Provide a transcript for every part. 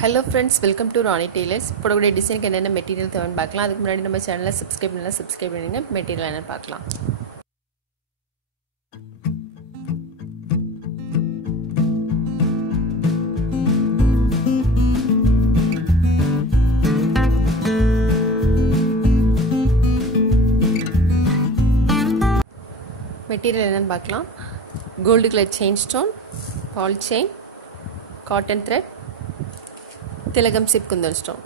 Hello friends, welcome to Ronnie Tailors. போடக்கூடிய டிசைனுக்கு என்னென்ன மெட்டீரியல் தேவைன்னு பார்க்கலாம். அதுக்கு முன்னாடி நம்ம சேனலை சப்ஸ்கிரைப் பண்ணுங்க. மெட்டீரியல் என்ன பார்க்கலாம். மெட்டீரியல் என்னென்னு பார்க்கலாம். Gold colour chain stone, ball chain, cotton thread, திலகம் chip kundan stone.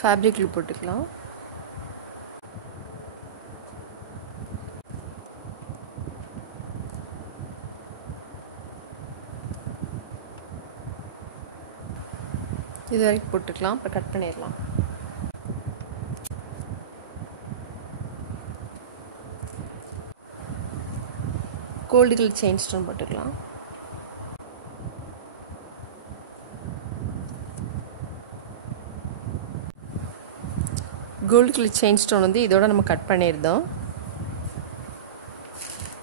Fabric glue போட்டுக்கலாம். இது வரைக்கும் போட்டுக்கலாம். அப்புறம் கட் பண்ணிடலாம். கோல்டு கலர் செயின் ஸ்டோன் போட்டுக்கலாம். கோல்டு கலர் செயின் ஸ்டோன் வந்து இதோட நம்ம கட் பண்ணியிருந்தோம்.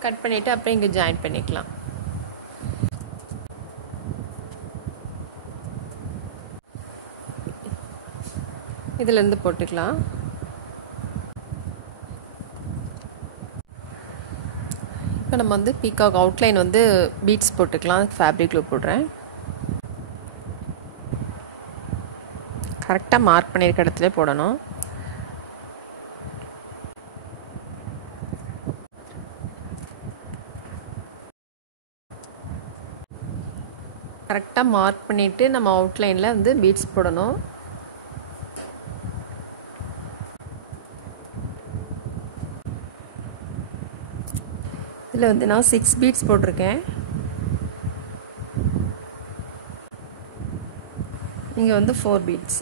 கட் பண்ணிவிட்டு அப்புறம் இங்கே ஜாயின் பண்ணிக்கலாம். இதிலேருந்து போட்டுக்கலாம். இப்போ நம்ம வந்து பீகாக் அவுட்லைன் வந்து பீட்ஸ் போட்டுக்கலாம். ஃபேப்ரிக் க்ளூ போடுறேன். கரெக்டாக மார்க் பண்ணியிருக்க இடத்துல போடணும். கரெக்டாக மார்க் பண்ணிவிட்டு நம்ம அவுட்லைனில் வந்து பீட்ஸ் போடணும். இதில் வந்து நான் 6 பீட்ஸ் போட்டிருக்கேன். இங்கே வந்து 4 பீட்ஸ்.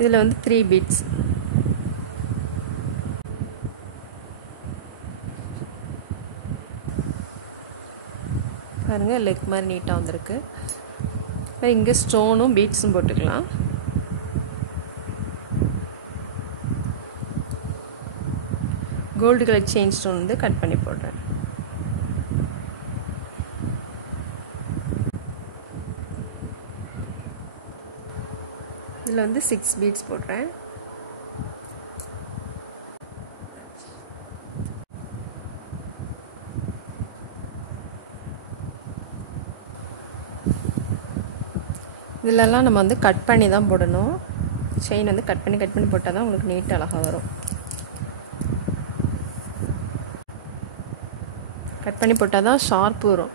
இதில் வந்து 3 பீட்ஸ். பாருங்கள், லெக் மாதிரி நீட்டாக வந்திருக்கு. இங்கே ஸ்டோனும் பீட்ஸும் போட்டுக்கலாம். கோல்டு கலர் செயின் ஸ்டோன் வந்து கட் பண்ணி போடுறேன். இதில் வந்து 6 பீட்ஸ் போடுறேன். இதிலெல்லாம் நம்ம வந்து கட் பண்ணி தான் போடணும். செயின் வந்து கட் பண்ணி போட்டால் தான் உங்களுக்கு நீட் அழகாக வரும். கட் பண்ணி போட்டால் தான் ஷார்ப் வரும்.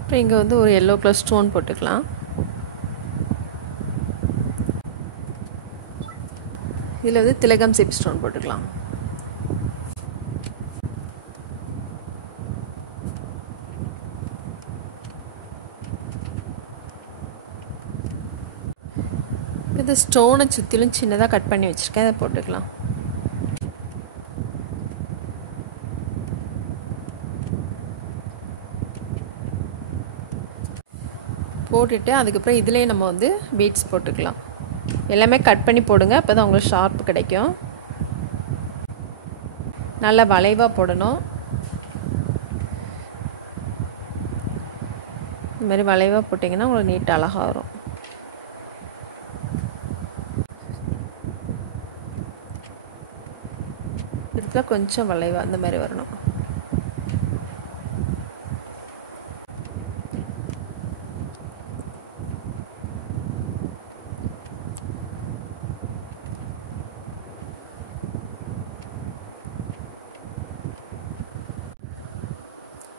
அப்புறம் இங்கே வந்து ஒரு எல்லோ கலர் ஸ்டோன் போட்டுக்கலாம். இதில் வந்து திலகம் சிப் ஸ்டோன் போட்டுக்கலாம். இந்த ஸ்டோனை சுற்றிலும் சின்னதாக கட் பண்ணி வச்சுருக்கேன். அதை போட்டுக்கலாம். போட்டுட்டு அதுக்கப்புறம் இதுலேயே நம்ம வந்து பீட்ஸ் போட்டுக்கலாம். எல்லாமே கட் பண்ணி போடுங்க, அப்போ தான் உங்களுக்கு ஷார்ப் கிடைக்கும். நல்லா வளைவாக போடணும். இந்த மாதிரி வளைவாக போட்டிங்கன்னா உங்களுக்கு நீட்டாக அழகாக வரும். இதில் கொஞ்சம் வளைவாக அந்த மாதிரி வரணும்.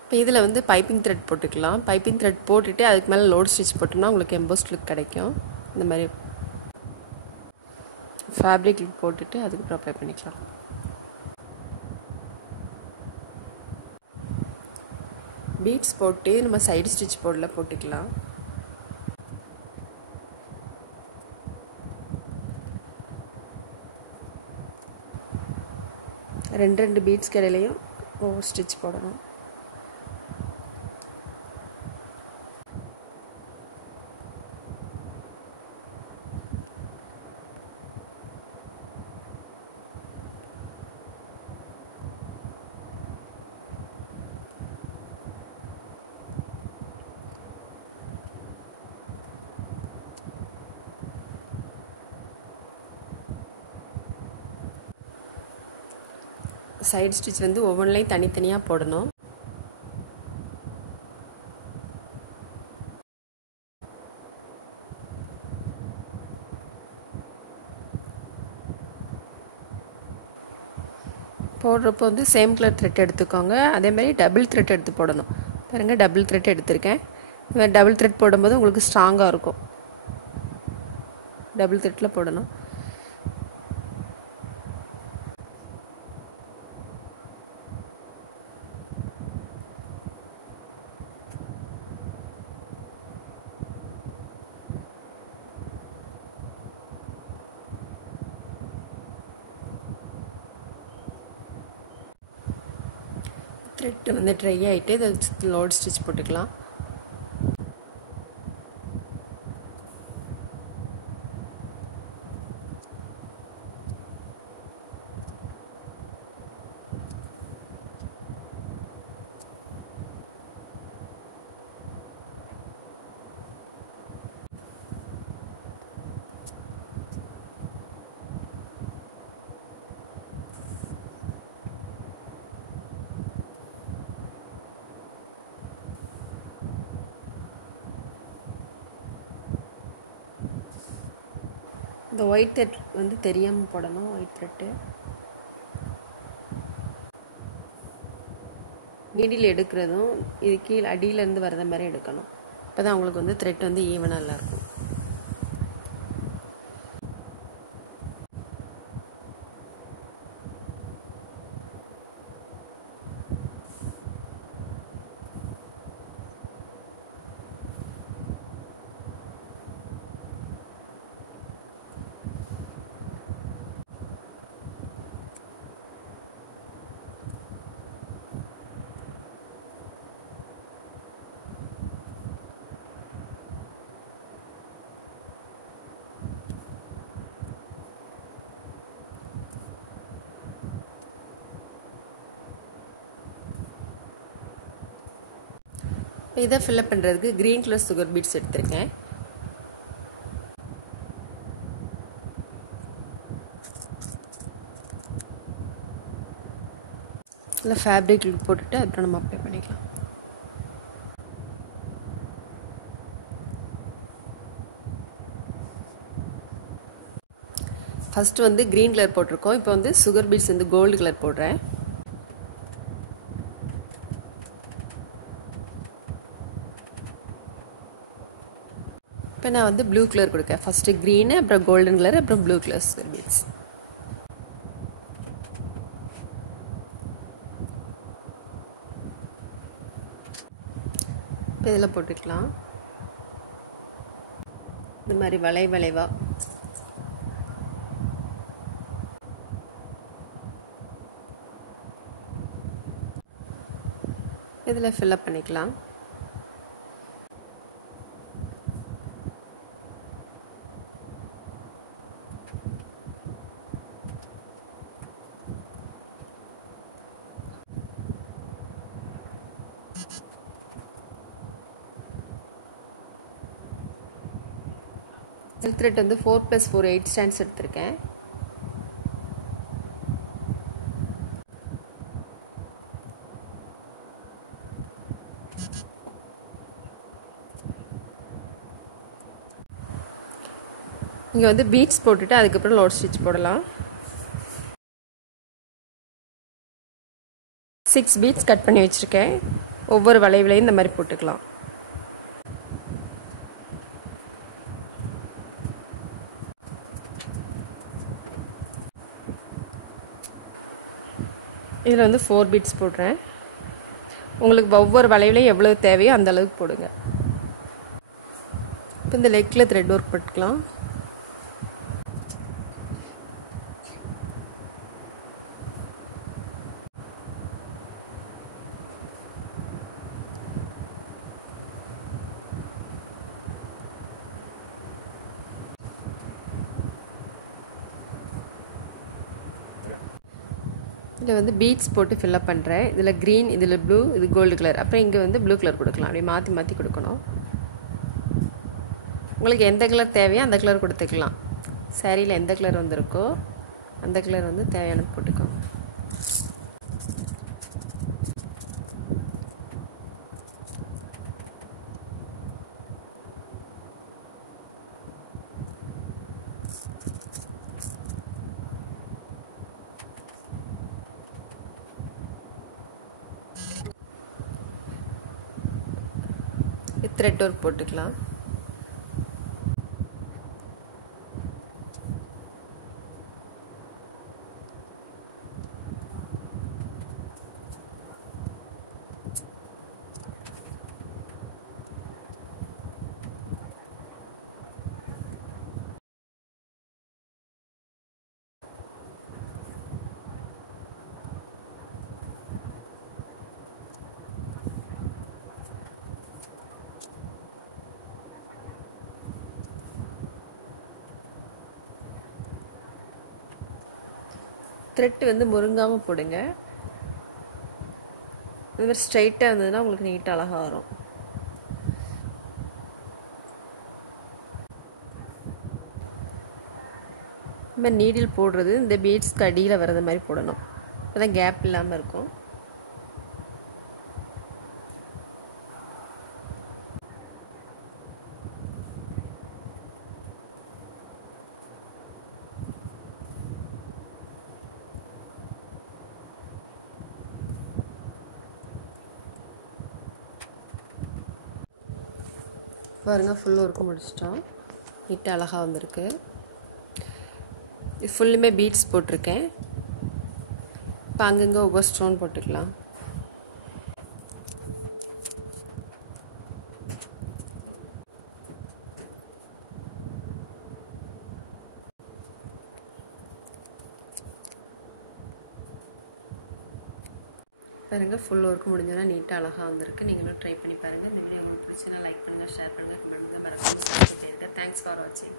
இப்போ இதில் வந்து பைப்பிங் த்ரெட் போட்டுக்கலாம். பைப்பிங் த்ரெட் போட்டுட்டு அதுக்கு மேலே லோட் ஸ்டிச் போட்டோம்னா உங்களுக்கு எம்போஸ்ட் லுக் கிடைக்கும். இந்த மாதிரி ஃபேப்ரிக் போட்டுட்டு அதுக்கப்புறம் அப்ளை பண்ணிக்கலாம். பீட்ஸ் போட்டு நம்ம சைடு ஸ்டிச் போடல போட்டுக்கலாம். ரெண்டு பீட்ஸ்க்கு இடையிலையும் ஓவர் ஸ்டிச் போடணும். சைடு ஸ்டிச் வந்து ஒவ்வொன்றிலையும் தனித்தனியாக போடணும். போடுறப்போ வந்து சேம் கலர் த்ரெட் எடுத்துக்கோங்க. அதேமாதிரி டபுள் த்ரெட் எடுத்து போடணும். பாருங்கள், டபுள் த்ரெட் எடுத்திருக்கேன். இந்த மாதிரி டபுள் த்ரெட் போடும்போது உங்களுக்கு ஸ்ட்ராங்காக இருக்கும். டபுள் த்ரெட்டில் போடணும். த்ரெட்டு வந்து ட்ரை ஆகிட்டு இதை லோட் ஸ்டிச் போட்டுக்கலாம். இந்த ஒயிட் த்ரெட் வந்து தெரியாமல் போடணும். ஒயிட் த்ரெட்டு நீடில் எடுக்கிறதும் இது கீழே அடியிலேருந்து வரத மாதிரி எடுக்கணும். அப்போ தான் அவங்களுக்கு வந்து த்ரெட் வந்து ஈவனாக நல்லாயிருக்கும். இதை ஃபில்அப் பண்ணுறதுக்கு க்ரீன் கலர் சுகர் பீட்ஸ் எடுத்திருக்கேன். இல்லை ஃபேப்ரிக் போட்டுட்டு அப்புறம் நம்ம அப்ளை பண்ணிக்கலாம். ஃபஸ்ட்டு வந்து க்ரீன் கலர் போட்டிருக்கோம். இப்போ வந்து சுகர் பீட்ஸ் வந்து கோல்டு கலர் போடுறேன். இப்போ நான் வந்து ப்ளூ கலர் கொடுக்கேன். ஃபஸ்ட்டு க்ரீனு, அப்புறம் கோல்டன் கலர், அப்புறம் ப்ளூ கலர் சுகர் பீட்ஸ். இப்போ இதில் போட்டுக்கலாம். இந்த மாதிரி வளைவாக இதில் ஃபில்அப் பண்ணிக்கலாம். சில்க் த்ரெட் வந்து 4+4 8 ஸ்டாண்ட்ஸ் எடுத்திருக்கேன். இங்கே வந்து பீட்ஸ் போட்டுட்டு அதுக்கப்புறம் லோட் ஸ்டிச் போடலாம். 6 பீட்ஸ் கட் பண்ணி வச்சுருக்கேன். ஒவ்வொரு வளைவுலையும் இந்த மாதிரி போட்டுக்கலாம். இதில் வந்து 4 பீட்ஸ் போடுறேன். உங்களுக்கு ஒவ்வொரு வளைவுலையும் எவ்வளோ தேவையோ அந்த அளவுக்கு போடுங்க. இப்போ இந்த லெக்கில் த்ரெட் ஒர்க் போட்டுக்கலாம். இதில் வந்து பீட்ஸ் போட்டு ஃபில்லப் பண்ணுறேன். இதில் க்ரீன், இதில் ப்ளூ, இது கோல்டு கலர், அப்புறம் இங்கே வந்து ப்ளூ கலர் கொடுக்கலாம். அப்படி மாற்றி மாற்றி கொடுக்கணும். உங்களுக்கு எந்த கலர் தேவையோ அந்த கலர் கொடுத்துக்கலாம். சாரியில் எந்த கலர் வந்திருக்கோ அந்த கலர் வந்து தேவையானது போட்டுக்கோங்க. த்ரெட் ஒர்க் போட்டுக்கலாம். த்ரெட் வந்து முருங்காமல் போடுங்க. இது மாதிரி ஸ்ட்ரைட்டாக இருந்ததுன்னா உங்களுக்கு நீட்டாக அழகாக வரும். இந்த மாதிரி நீடில் போடுறது இந்த பீட்ஸ்க்கு அடியில் வர்றது மாதிரி போடணும். அப்போ தான் கேப் இல்லாமல் இருக்கும். பாருங்க, ஃபுல் ஒர்க்கு முடிச்சிட்டோம். நீட்டாக அழகாக வந்திருக்கு. இது ஃபுல்லுமே பீட்ஸ் போட்டிருக்கேன். இப்போ அங்கங்கே ஒவ்வொரு ஸ்டோன் போட்டுக்கலாம். பாருங்கள், ஃபுல் ஒர்க்கு முடிஞ்சோன்னா நீட்டாக அழகாக வந்திருக்கு. நீங்களும் ட்ரை பண்ணி பாருங்கள். இந்த வீடியோ உங்களுக்கு பிடிச்சனா லைக் பண்ணுங்கள், ஷேர் பண்ணுங்கள், கமெண்ட் பண்ணுங்கள். தேங்க்ஸ் ஃபார் வாட்சிங்.